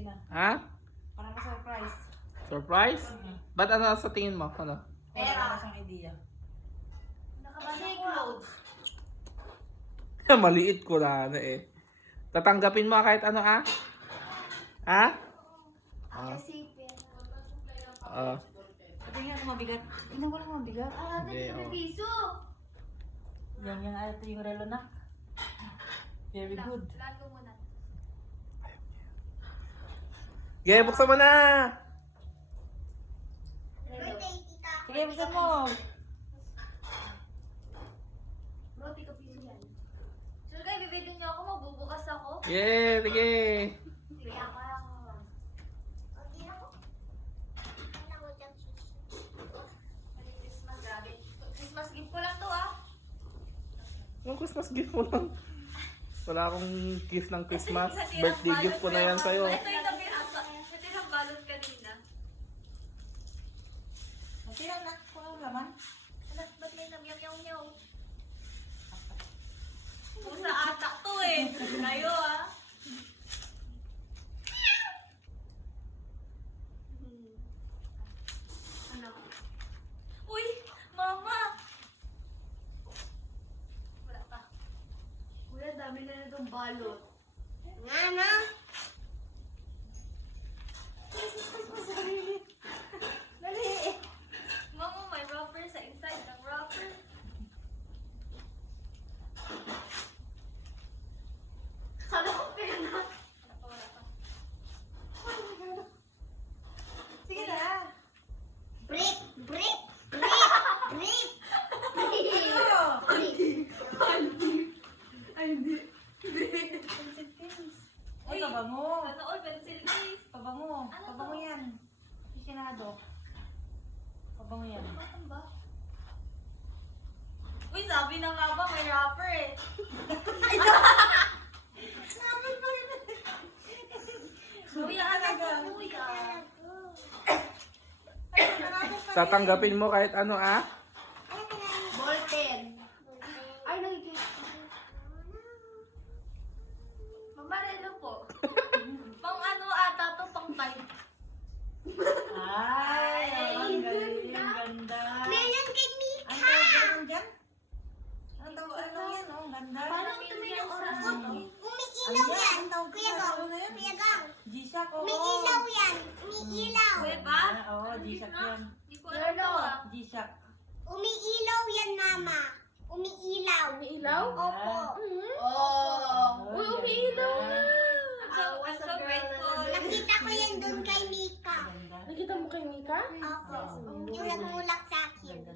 Sige na. Ha? Para ma-surprise. Surprise? Ba't ano sa tingin mo? Ano? Wala ka siyang idea. Nakabasa clothes. Maliit ko na ano eh. Tatanggapin mo kahit ano ah? Ha? Ah. Kasi Ah. Tingnan ko mabigat. Tingnan ko lang mabigat. Hindi, oh. piso. Yan yung ito yung relo na. Very good. Lahat ko muna. Okay, buksan mo na! Birthday, tita. Sige, buksan mo. Bro, pick up piso yan. Sure kayo, bibigyan niyo ako, magbubukas ako. Yeah, sige! Kaya ako lang. Okay ako. Kailangan ko dyan sus. Merry Christmas, grabe. Christmas gift ko lang to ah. Yung Christmas gift mo lang. Wala akong gift ng Christmas. Birthday gift ko na yan sa'yo. Ito yung balot kanina. Sige, anak ko ang laman. Anak, ba't may namyaw-yaw-yaw? Pusa atak to eh. Kayo ah. Ano? Uy! Mama! Wala pa. Kuya, dami na itong balot. Nga. Dali. Mama, may wrapper sa inside ng wrapper. Kala ko pera. Wala pa. Sige na. Brick! Brick! Ay, pabango. Ano all pencil case? Pabango. Ano Pabango to? yan. Aficionado. Pabango yan. Bakit ba? Uy, sabi na nga ba may wrapper eh. Kuya, anak ko, kuya. Tatanggapin mo kahit ano ah? Ball pen. Ay, nagiging. Mamarelo po. Pang ano ata to, pang type. Ay, ang galing. ganda. Ganda. Meron kay Mika. Ang tawag ganun dyan? Ang tawag sa ano yan? Oh, ang ganda. Paano tumilang oras Ano? mo? Umiilaw yan. Ang tawag sa ano na yan? G-Shock, oo. yan. Umiilaw. Kuya ba? Ah, oo, G-Shock yan. Hindi ko alam to ah. G-Shock. Umiilaw yan, mama. Umiilaw. Umiilaw? Opo. Oh. Uy, umiilaw na. I'm so grateful. Nakita ko yan doon kay Mika. Ganda. Nakita mo kay Mika? Opo. Yung nagmulak sa akin.